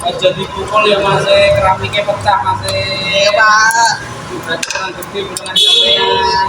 Aja dipukul ya Mas, keramiknya pecah Mas. Iya Pak. Kurang gede bukan sampean.